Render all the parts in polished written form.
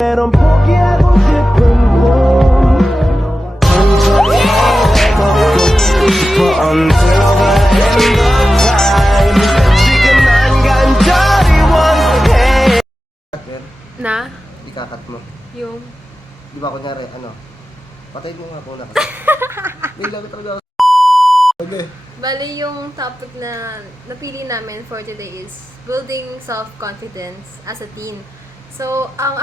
meron 포기하고 싶은 Until the end of time 지금 난 간절히 원해 Na? Ikakat mo. Yung... Di ba kunyari, patay mo nga muna kasi. Bigla ko talaga ako. Okay. Bali, yung topic na napili namin for today is building self-confidence as a teen. So, I'm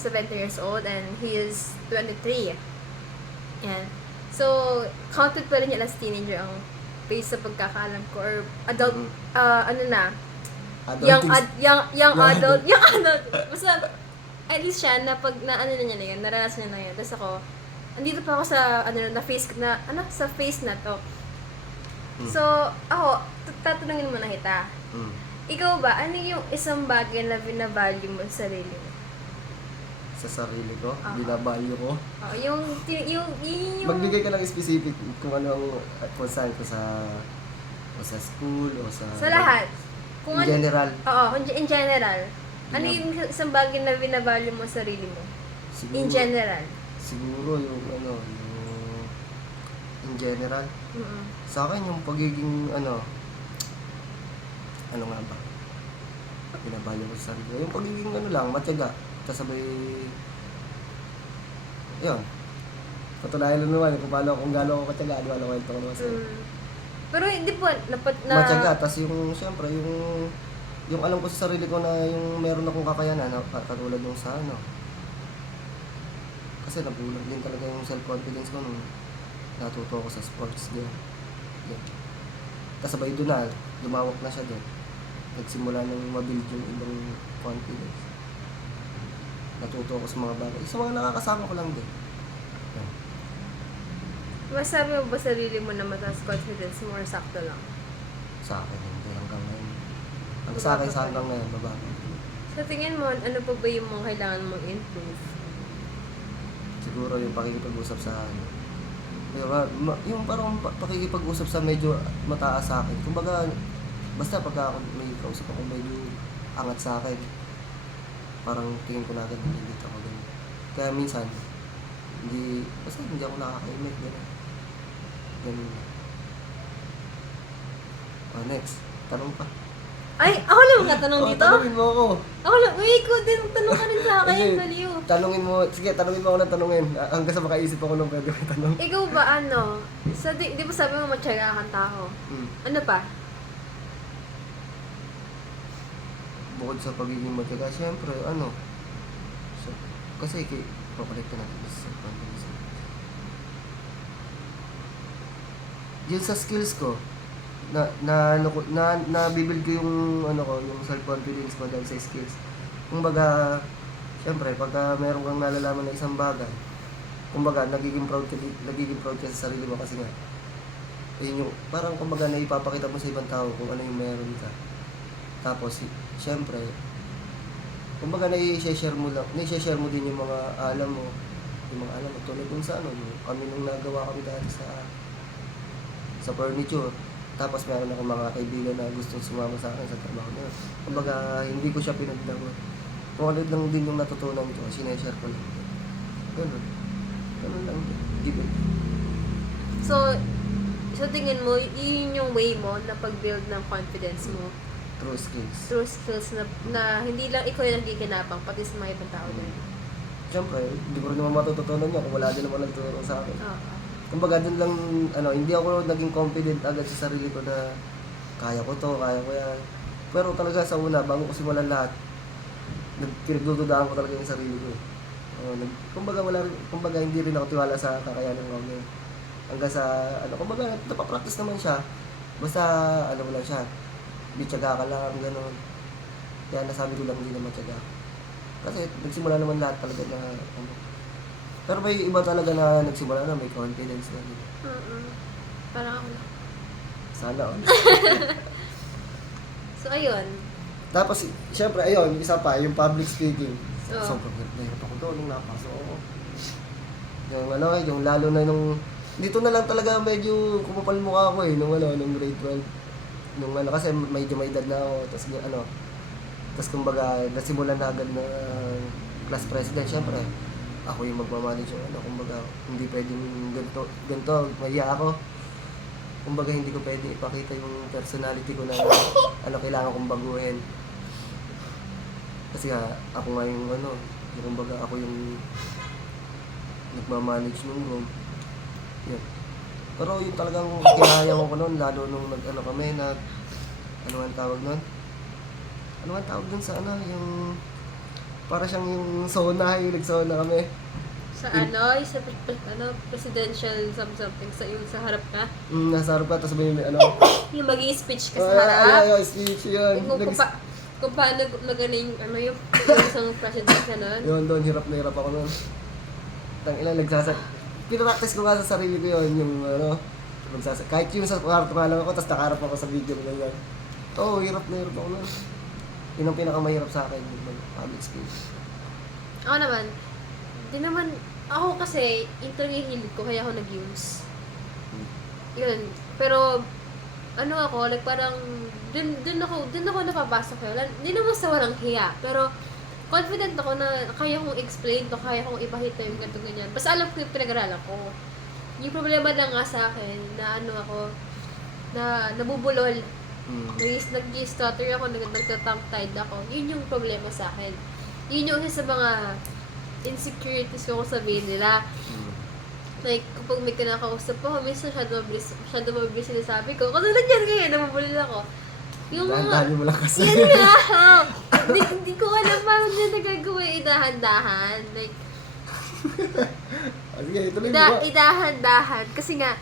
70 years old and he is 23. Yan. So, counted pa rin yan as teenager ang base sa pagkakaalam ko or adult, young adult. Basta, at least siya, niya na yun, naranasan niya na yun. Tapos ako, andito pa ako sa, sa face na to. So, ako, tatanungin mo na kita. Ikaw ba, ano yung isang bagay na binavalue mo sa sarili mo? Sa sarili ko, binabalyo ko. Yung... Magbigay ka ng specific kung ano ang kung saan ko sa school o sa... Sa lahat. Kung in general. In general. Ano yung isang bagay na binavalue mo sa sarili mo? Siguro, In general. Siguro yung in general. Sa akin yung pagiging ano nga ba? Binabalyo ko sa sarili ko. Yung pagiging matyaga. Kasabay, yun. Patunayan lang naman kung gaano ako katyaga, di ba lang kwento ko naman sa'yo. Pero hindi po, Matyaga, tas siyempre, yung alam ko sa sarili ko na yung meron akong kakayanan, katulad yung sa kasi nabulag din talaga yung self-confidence ko nung natuto ako sa sports din. Yeah. Kasabay doon na, lumawak na siya doon. Nagsimula nang mabuild yung ibang confidence. Natuto ako sa mga bagay. Sa mga nakakasama ko lang din. Yeah. Masabi mo ba sarili mo na mataas confidence mo or sakto lang? Sa akin, hindi hanggang ngayon. Ang sa akin, sa hanggang ngayon, bababa. Sa tingin mo, ano pa ba yung mga kailangan mong improve? Siguro yung pakikipag-usap sa yung parang pakikipag-usap sa medyo mataas sa akin. Kumbaga, basta pagka ako may kausap ako medyo angat sa akin, parang tingin ko na agad nalilit ako ganun. Kaya minsan, hindi ako nakaka-imit ganun. Next, tanong pa. Ay, ako lang magkatanong dito? Tanongin mo ako. Ako lang, ikaw din, tanong ka rin sa akin, baliw. Tanongin mo ako ng tanongin. Hanggang sa makaisip ako nung pwede kong tanong. Ikaw ba, di ba sabi mo matyaga kang tao? Ano pa? Bukod sa pagiging matyaga, syempre, kasi papalit ka natin sa confidence. Yun sa skills ko, nabibuild ko yung yung self-confidence ko dahil sa skills. Kumbaga, syempre, pagka meron kang nalalaman na isang bagay, kumbaga, nagiging proud ka sa sarili mo kasi nga, yun yung, parang kumbaga, naipapakita mo sa ibang tao kung ano yung meron ka. Tapos, syempre, kumbaga na-share mo din yung mga alam mo, tulad dun sa kami nung nagawa kami dati sa furniture. Tapos meron akong mga kaibigan na gustong sumama sa akin sa trabaho na yun. Kumbaga, hindi ko siya pinagdagot. Kung ano lang din yung natutunan ko, sineshare ko lang. Ganun lang din. Give it. So, sa tingin mo, yun yung way mo na pag-build ng confidence mo? True skills. True skills na hindi lang ikaw yung nagkikinabang, pati sa mga ibang tao din. Siyempre, hindi ko rin naman matututunan niya kung wala din naman nagtuturo sa akin. Kumbaga, dun lang, hindi ako naging confident agad sa sarili ko na kaya ko yan. Pero talaga sa una, bago ko simulan lahat, pinagdududaan ko talaga yung sarili ko. Kumbaga, hindi rin ako tiwala sa kakayanan ko ngayon. Hanggang sa, kumbaga, napapractice naman siya. Basta, mo lang siya. Bityaga ka lang, gano'n. Kaya nasabi ko lang hindi na matyaga. Kasi nagsimula naman lahat talaga na, Pero may iba talaga na nagsimula na may confidence na. Parang ako lang. Sana all. So, ayun. Tapos, syempre, ayun, isa pa, yung public speaking. Oo. Sobrang hirap ako doon nung napasok ako. Yung lalo na nung, dito na lang talaga medyo kumapal mukha ko nung grade 12. Kasi medyo may edad na ako, tapos Tapos kumbaga, nasimulan na agad na class president, syempre, ako yung magmamanage yung ano, kumbaga, hindi pwedeng ganito, mahiya ako. Kumbaga, hindi ko pwedeng ipakita yung personality ko na ano, kailangan kong baguhin. Kasi ako nga yung ano, yung kumbaga, ako yung nagmamanage nung room. Yun. Pero yung talagang kinahayang ko noon, lalo nung ano kami, ano ang tawag nun? Ano ang tawag dun sa ano, yung para siyang yung sauna, yung nagsona kami. Sa ano, sa presidential something sa yung sa harap ka. Nasa harap ka, tapos may ano. Yung mag-i-speech ka sa harap. Ay, speech yun. Kung paano magaling, ano yung isang president ka nun. Yun, doon, hirap na hirap ako nun. Ilang pinractice ko nga sa sarili ko yun, yung ano, kahit yung sa kwarto nga lang ako, tapos nakaharap ako sa video na yan. Oo, hirap na hirap ako nun. Yun ang pinakamahirap sa akin, yung public speech. Ako naman, di naman, ako kasi, ito yung hilig ko, kaya ako nag-use. Yun. Pero, ano ako, like parang, dun ako napapasok yun. Hindi naman sa walang hiya, pero, confident ako na kaya kong explain to, kaya kong ipakita yung ganito ganyan. Basta alam ko yung pinag-aralan ko. Yung problema lang nga sa akin, na ano ako, na nabubulol. Nag-stutter ako, nagtatang-tied ako. Yun yung problema sa akin. Yun yung isa sa mga insecurities ko kung sabihin nila. Like, kapag may kinakausap ako, minsan masyado mabilis sinasabi ko. Katulad yan kaya, nabubulol ako. Yung Dahan-dahan mo lang kasi. yan nga! Hindi ko alam paano nila nagagawa idahan-dahan. Like, Sige, ituloy mo ba? idahan-dahan. Kasi nga,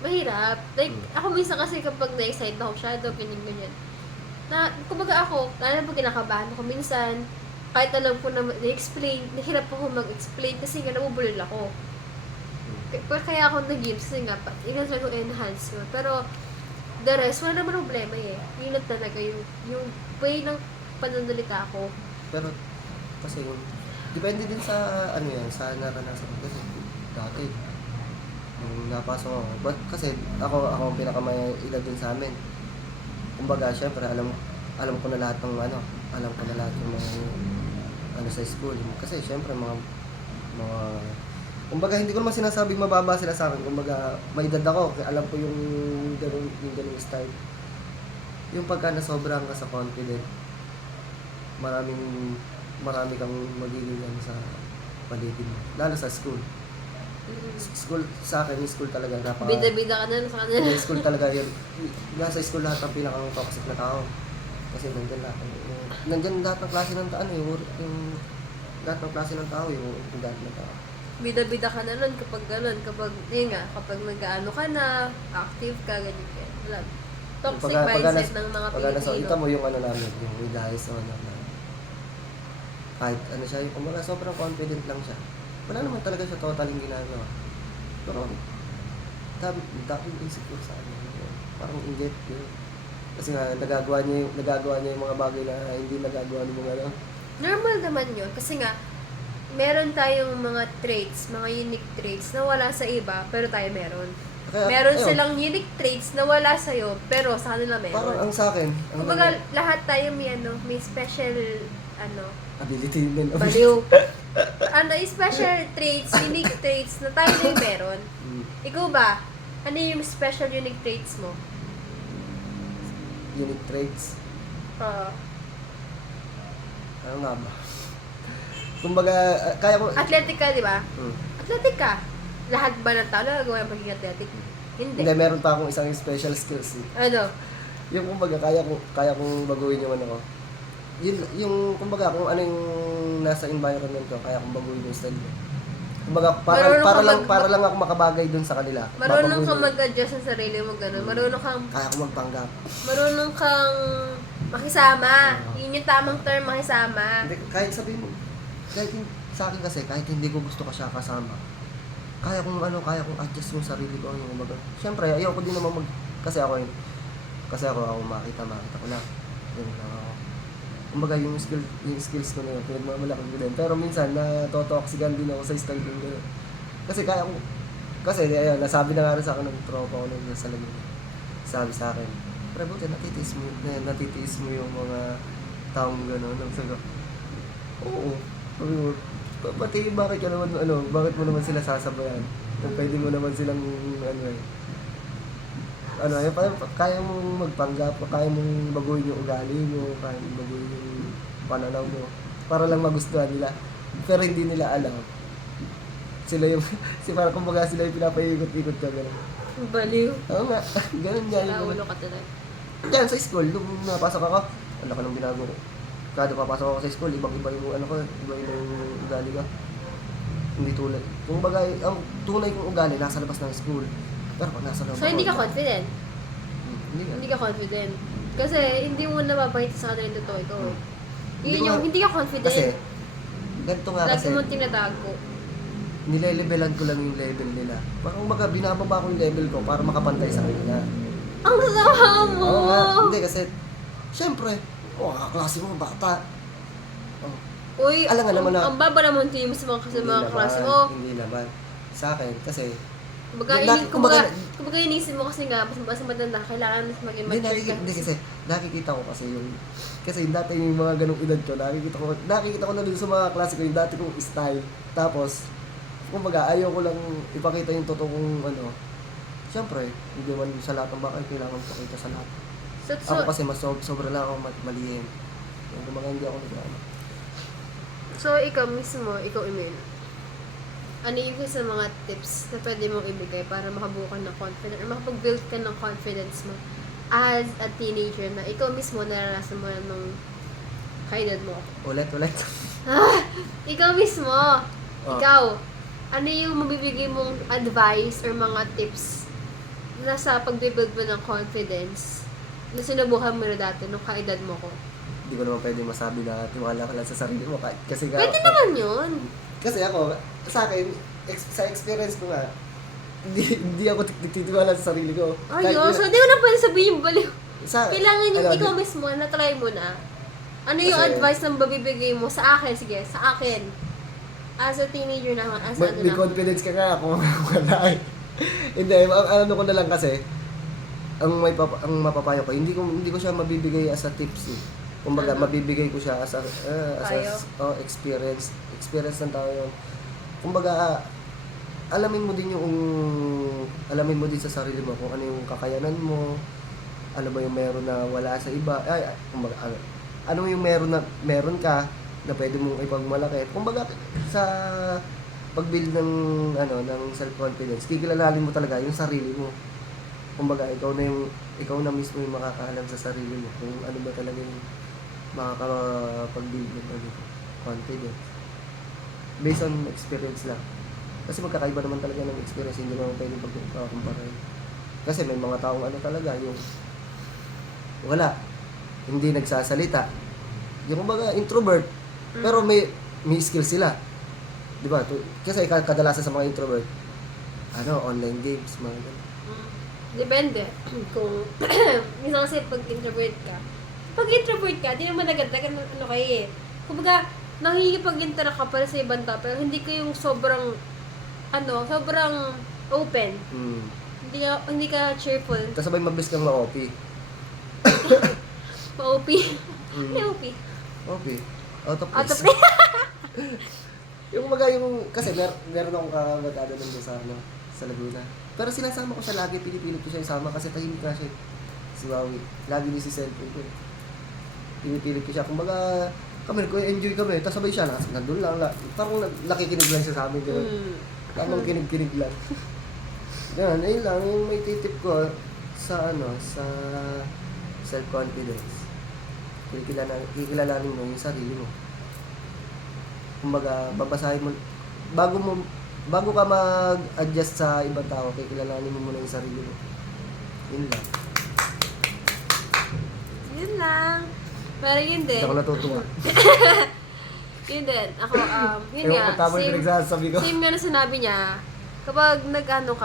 mahirap. Like, ako minsan kasi kapag na-excite ako masyado, ganyan-ganyan. Kumbaga ako, lalo pag kinakabahan ako minsan, kahit alam ko na na-explain, nahirap ako mag-explain kasi nga nabubulol ako. Kaya ako nag-games kasi nga, yun lang ko enhance yun. Pero, the rest, wala naman problema eh. Yun lang talaga yung way ng pananalita ko. Pero, kasi depende din sa, ano yan, sa naranasan ko. Kasi, dati, nung napasok ako, kasi ako ang pinakamay edad din sa amin. Kumbaga, syempre, alam ko na lahat ng alam ko na lahat ng mga, sa school. Kasi, syempre, kumbaga, hindi ko naman sinasabing mababa sila sa akin. Kumbaga, may edad ako, kaya alam ko yung ganung style. Yung pagka nasobrahan ka sa confident, marami kang magiging sa paligid mo. Lalo sa school. School, sa akin, yung school talaga Bida-bida ka na sa kanila. Yung school talaga yun. Nasa school lahat ang pinakang toxic na tao. Kasi nandyan lahat ng klase ng tao, yung lahat ng klase ng tao, yung lahat ng tao. Bida-bida ka na nun kapag kapag nag-ano ka na, active ka, ganyan. Wala. Toxic mindset ng mga Pagka nasa Pilipino. ita mo yung namin, yung guys, kahit ano siya, yung kumbaga sobrang confident lang siya. Wala naman talaga siya totaling ginagawa. Pero, daming insecure sa ano. Parang inget yun. Kasi nga, nagagawa niya yung mga bagay na hindi nagagawa ng mga lang. Normal naman yun. Kasi nga, meron tayong mga traits, mga unique traits na wala sa iba, pero tayo meron. Meron silang unique traits na wala sa'yo, pero sa kanila meron. Parang ang sa akin, Kumbaga, lahat tayo may special, ability din. baliw. Special traits, unique traits na tayo na yung meron. Ikaw ba? Ano yung special unique traits mo? Unique traits? Ano nga ba? Kumbaga, kaya ko... Athletic ka, di ba? Athletic ka. Lahat ba ng tao nagagawa yung pagiging athletic? Hindi. Hindi, meron pa akong isang special skills. Ano? Yung kumbaga, kaya kong baguhin yung ano ko. Yung kumbaga, kung ano yung nasa environment ko, kaya kong baguhin yung style ko. Kumbaga, para lang ako makabagay dun sa kanila. Marunong kang mag-adjust sa sarili mo, gano'n. Marunong kang... Kaya ko magpanggap. Marunong kang makisama. Yun yung tamang term, makisama. Hindi, kahit sabihin mo, sa akin kasi, kahit hindi ko gusto ka siya kasama, kaya kong adjust yung sarili ko. Yung kumbaga, syempre, ayoko din naman kasi ako makita ko na. Ganun lang ako. Kumbaga, yung skills ko na yun, pinagmamalaki ko din. Pero minsan, natotoxican din ako sa style ko. Kasi ayun, nasabi na nga rin sa akin ng tropa ko nung sa Laguna. Sabi sa akin, pre, buti natitiis mo yung mga taong gano'n. Sabi ko, oo. Sabi ko, pati bakit ka naman, bakit mo naman sila sasabayan? Kung pwede mo naman silang, kaya mong magpanggap, kaya mong baguhin yung ugali mo, kaya mong baguhin yung pananaw mo, para lang magustuhan nila. Pero hindi nila alam. Sila yung, parang kumbaga sila yung pinapaikot-ikot ka, gano'n. Baliw. Oo nga, gano'n nga yung Naulo ka talaga. Diyan sa school, nung napasok ako, ano ka nung binago ko. Kada papasok ako sa school, ibang-iba yung iba-iba yung ugali ko. Hindi tulad. Kung bagay, ang tunay kong ugali, nasa labas ng school. Pero pag nasa loob So, hindi ka confident? Hindi nga. Hindi ka confident. Kasi hindi mo napapakita sa kanila yung totoo ito. Hindi Yun ko yung, nga- hindi ka confident. Kasi, ganito nga Lagi kasi, mo tinatago. nilelevelan ko lang yung level nila. Parang baga, binababa ko yung level ko para makapantay sa kanila. Ang sama mo! Oo nga, hindi kasi, syempre, kaklase mo, bata. Oh, Uy, alam nga naman na- ang baba naman tingin mo sa mga, hindi mga naman, klase mo. Hindi naman. Sa akin, kasi, Kumbaga, kumbaga inisip mo kasi nga, mas matanda, kailangan mas maging Hindi, mature ka. hindi kasi, nakikita ko kasi yung dati yung mga ganong edad ko, nakikita ko na din sa mga klase ko yung dati kong style. Tapos, kumbaga, ayaw ko lang ipakita yung totoong Siyempre, hindi man sa lahat ng bakay, kailangan pakita sa lahat. So, Ako kasi sobra lang ako malihim. Kumbaga, hindi ako nag-ano. so, ikaw mismo, ikaw Emil, ano yung sa mga tips na pwede mong ibigay para makabuo ka ng confidence or makapag-build ka ng confidence mo as a teenager na ikaw mismo naranasan mo na nung kaedad mo? Ulit. Ikaw mismo, Oh. ikaw, ano yung mabibigay mong advice or mga tips na sa pag-build mo ng confidence na sinubukan mo na dati nung kaedad mo ko? Hindi ko naman pwede masabi na tiwala ka lang sa sarili mo. Kasi Pwede naman yun. Kasi ako, sa akin, sa experience ko nga, hindi ako titiwala sa sarili ko. Ayun, so di mo na pwede sabihin yung baliw. sa, Kailangan yung ano, ikaw mismo, na-try mo na. Ano yung Kasi- advice na mabibigay mo sa akin? Sige, sa akin. As a teenager naman, as ano May naman. confidence ka nga kung wala eh. Hindi, ang ano ko na lang kasi, ang mapapayo ko, hindi ko siya mabibigay as a tips eh. Kumbaga, Ano? mabibigay ko siya as a Payo? experience ng tao yun. Kumbaga, alamin mo din sa sarili mo kung ano yung kakayanan mo, ano ba yung meron na wala sa iba, kumbaga, ano yung meron ka na pwede mong ipagmalaki. Kumbaga, sa pag-build ng self-confidence, kikilalanin mo talaga yung sarili mo. Kumbaga, ikaw na mismo yung makakaalam sa sarili mo kung ano ba talaga yung makakapag-build ng confidence. Based on experience lang. Kasi magkakaiba naman talaga ng experience, hindi naman pwede pagkumpara. Kasi may mga taong talaga, yung wala, hindi nagsasalita. Yung kumbaga, introvert, pero may skill sila. Di ba? Kasi kadalasan sa mga introvert, online games, mga ganun. Depende. Kung, minsan kasi pag introvert ka, di naman agad-agad kayo eh. Kumbaga, nakikipag-interact ka pala sa ibang tao, pero hindi ka yung sobrang open. Hindi ka cheerful. Tapos sabay mabilis kang ma-OP. Pa-OP. May OP. OP. Out of Out of place. Yung kasi meron akong kamag-ano nung sa Laguna. Pero sinasama ko siya lagi, pinipilit ko siya isama kasi tahimik na siya. Si Wawi. Lagi niya si cellphone ko. Pinipilit ko siya. Kumbaga, enjoy kami. Tapos sabay siya, nandun lang. Parang nakikinig lang siya sa amin. Tamang kinig-kinig lang. Yan, ayun lang. Yung may titip ko sa self-confidence. Kikilalanin mo yung sarili mo. Kumbaga, babasahin mo, bago ka mag-adjust sa ibang tao, kikilalanin mo muna yung sarili mo. Yun lang. Yun lang. Pero yun din. Hindi ako natutuwa. Yun din. Ako, yun Ewan nga. ko tama yung pinagsasabi ko. Same nga na sinabi niya, kapag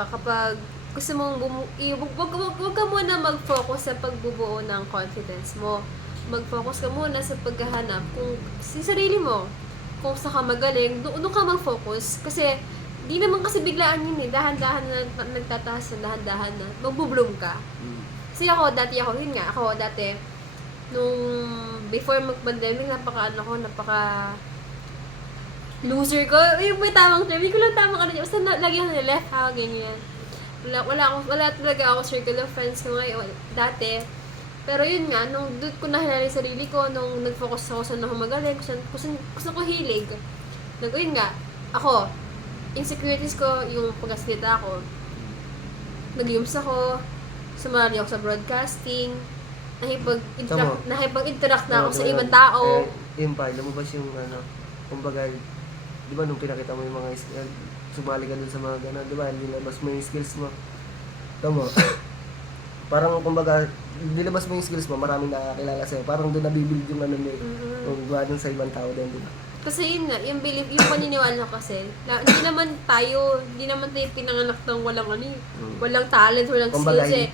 kapag gusto mong wag ka muna mag-focus sa pagbubuo ng confidence mo. Mag-focus ka muna sa paghahanap kung si sarili mo. Kung sa ka magaling, doon ka mag-focus. Kasi, di naman kasi biglaan yun eh. Dahan-dahan na nagtataas na, dahan-dahan na. Magbubloom ka. Kasi ako dati, nung before mag-pandemic, napaka loser ko. Yung may tamang term, hindi ko lang tamang ano niya. Basta lagi ako left ako, ganyan. Wala talaga ako circle of friends ko ngayon, dati. Pero yun nga, nung doon ko nakilala yung sarili ko, nung nag-focus ako sa ako magaling, gusto ko hilig. Yun nga, ako, insecurities ko, yung pagkasalita ako, nag-yums ako, sumali ako sa broadcasting, nakipag-interact na ako sa ibang tao. Yun pa, lumabas yung kumbaga, di ba nung pinakita mo yung mga skills, sumali ka dun sa mga gano'n, di ba, nilabas mo yung skills mo. Tama. Parang kumbaga, nilabas mo yung skills mo, maraming nakakilala sa'yo. Parang doon nabibuild yung ano mo yung gawa dun sa ibang tao din, di ba? Kasi yun nga, yung belief, yung paniniwala kasi, hindi naman tayo pinanganak ng walang walang talent, walang Kumbaga, skills eh.